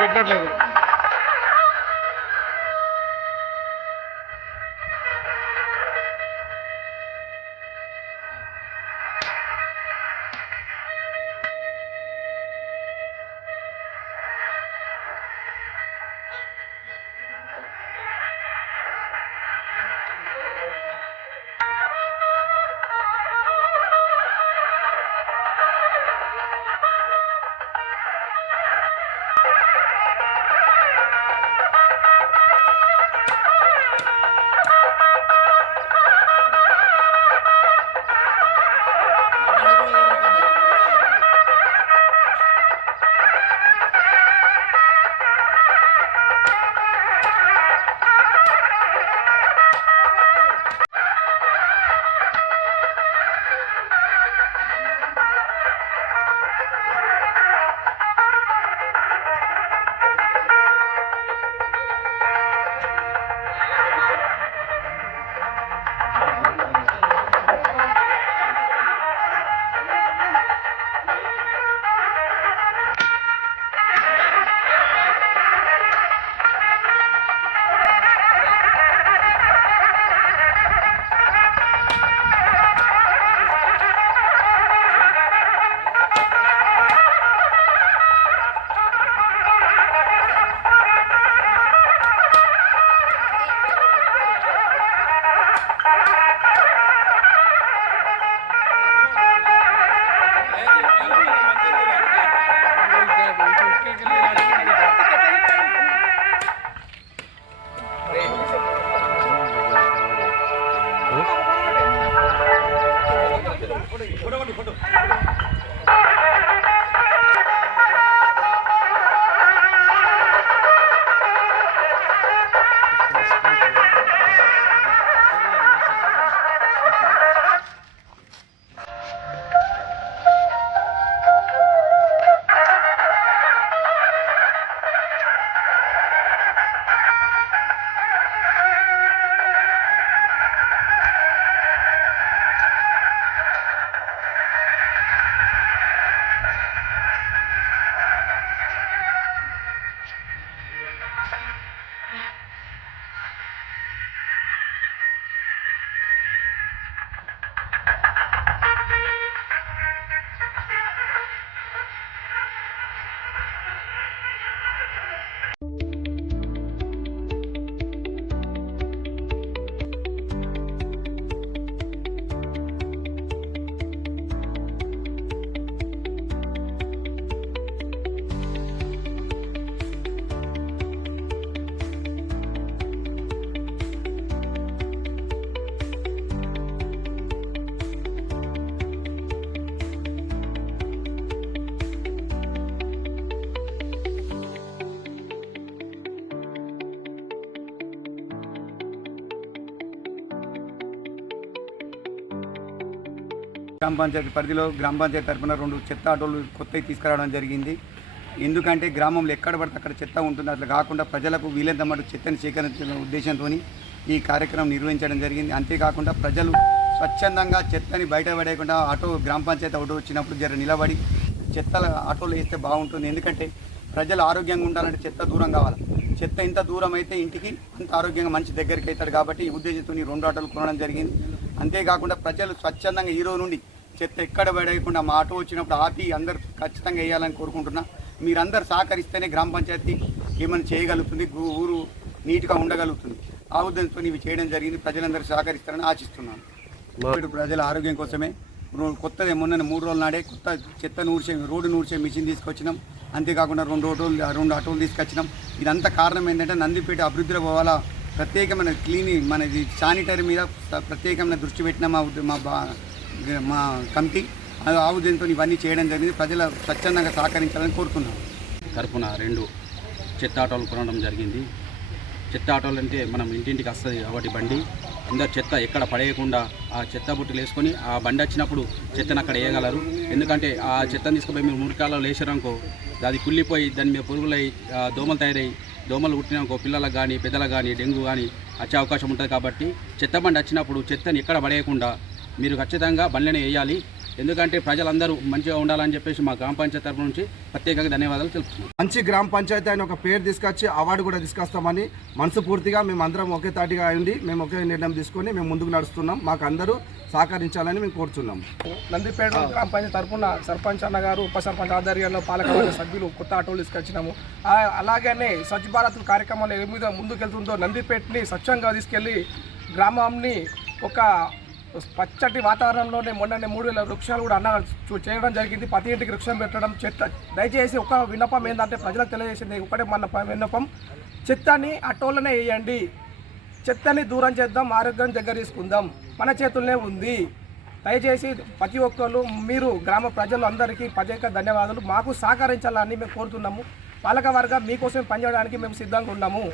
పెట్టట్లేదు. గ్రామ పంచాయతీ పరిధిలో గ్రామ పంచాయతీ తరఫున 2 చెత్త ఆటోలు కొత్తవి తీసుకురావడం జరిగింది. ఎందుకంటే గ్రామంలో ఎక్కడ పడితే అక్కడ చెత్త ఉంటుంది, అట్లా కాకుండా ప్రజలకు వీలైనంత మటుకు చెత్తని సేకరించిన ఉద్దేశంతో ఈ కార్యక్రమం నిర్వహించడం జరిగింది. అంతేకాకుండా ప్రజలు స్వచ్ఛందంగా చెత్తని బయట పడేయకుండా గ్రామ పంచాయతీ ఆటో వచ్చినప్పుడు జర నిలబడి చెత్త ఆటోలో వేస్తే బాగుంటుంది. ఎందుకంటే ప్రజలు ఆరోగ్యంగా ఉండాలంటే చెత్త దూరం కావాలి. చెత్త ఎంత దూరం అయితే ఇంటికి అంత ఆరోగ్యంగా మంచి దగ్గరికి అవుతారు. కాబట్టి ఈ ఉద్దేశంతో 2 ఆటోలు కొనడం జరిగింది. అంతేకాకుండా ప్రజలు స్వచ్ఛందంగా ఈ రోజు నుండి చెత్త ఎక్కడ పడేయకుండా మా ఆటో వచ్చినప్పుడు ఆపి అందరు ఖచ్చితంగా వేయాలని కోరుకుంటున్నా. మీరందరూ సహకరిస్తేనే గ్రామ పంచాయతీ ఏమైనా చేయగలుగుతుంది, ఊరు నీట్గా ఉండగలుగుతుంది. ఆ ఉద్దేశంతో ఇవి చేయడం జరిగింది. ప్రజలందరూ సహకరిస్తారని ఆశిస్తున్నాను. ఇప్పుడు ప్రజల ఆరోగ్యం కోసమే కొత్తది మొన్న 3 రోజుల నాడే కొత్త చెత్తను ఊడ్చే రోడ్డును ఊడ్చే మిషన్ తీసుకొచ్చినాం. అంతేకాకుండా 2 ఆటోలు తీసుకొచ్చినాం. ఇదంతా కారణం ఏంటంటే నందిపేట అభివృద్ధిలో పోవాలా, ప్రత్యేకమైన క్లీనింగ్ మనది శానిటరీ మీద ప్రత్యేకమైన దృష్టి పెట్టిన మా కమిటీ ఆ ఉద్దేశంతో ఇవన్నీ చేయడం జరిగింది. ప్రజల స్వచ్ఛందంగా సహకరించాలని కోరుతున్నాను. తరపున 2 చెత్త ఆటోలు కొనడం జరిగింది. చెత్త ఆటోలు అంటే మనం ఇంటింటికి వస్తుంది కాబట్టి బండి అందరు చెత్త ఎక్కడ పడేయకుండా ఆ చెత్త బుట్టలు వేసుకొని ఆ బండి వచ్చినప్పుడు చెత్తను అక్కడ వేయగలరు. ఎందుకంటే ఆ చెత్తను తీసుకుపోయి మీరు మురికాలలో వేసారనుకో అది కుళ్ళిపోయి దాని మీద పురుగులై దోమలు తయారై దోమలు పుట్టినాకో పిల్లలకు కానీ పెద్దలకు కానీ డెంగ్యూ కానీ వచ్చే అవకాశం ఉంటుంది. కాబట్టి చెత్త బండి వచ్చినప్పుడు చెత్తని ఎక్కడ పడేయకుండా మీరు ఖచ్చితంగా బండ్లనే వేయాలి. ఎందుకంటే ప్రజలందరూ మంచిగా ఉండాలని చెప్పేసి మా గ్రామ పంచాయతీ తరఫు నుంచి ప్రత్యేకంగా ధన్యవాదాలు తెలుపుతున్నాం. మంచి గ్రామ పంచాయతీ అని ఒక పేరు తీసుకొచ్చి అవార్డు కూడా తీసుకొస్తామని మనస్ఫూర్తిగా మేము అందరం ఒకే తాటిగా అయ్యింది మేము ఒకే నిర్ణయం తీసుకొని మేము ముందుకు నడుస్తున్నాం. మాకు అందరూ సహకరించాలని మేము కోరుతున్నాం. నందిపేట గ్రామ పంచాయతీ తరఫున సర్పంచ్ అన్న గారు, ఉప సర్పంచ్ ఆధ్వర్యంలో పాలకవర్గ సభ్యులు కొత్త ఆటోలు తీసుకొచ్చినాము. అలాగనే స్వచ్ఛ భారత్ కార్యక్రమాలు ఏ మీద ముందుకెళ్తుందో నందిపేటని స్వచ్ఛంగా తీసుకెళ్లి గ్రామాన్ని ఒక పచ్చటి వాతావరణంలోనే మొన్ననే 3000 వృక్షాలు కూడా అన్న చేయడం జరిగింది. ప్రతి ఇంటికి వృక్షం పెట్టడం, చెత్త దయచేసి ఒక విన్నపం ఏంటంటే ప్రజలకు తెలియజేసింది ఒకటే మన విన్నపం, చెత్తని ఆటోలనే వేయండి, చెత్తని దూరం చేద్దాం, ఆరోగ్యం దగ్గర తీసుకుందాం, మన చేతుల్లోనే ఉంది. దయచేసి ప్రతి ఒక్కరు మీరు గ్రామ ప్రజలు అందరికీ ప్రత్యేక ధన్యవాదాలు. మాకు సహకరించాలని మేము కోరుతున్నాము. పాలకవర్గం మీకోసం పనిచేయడానికి మేము సిద్ధంగా ఉన్నాము.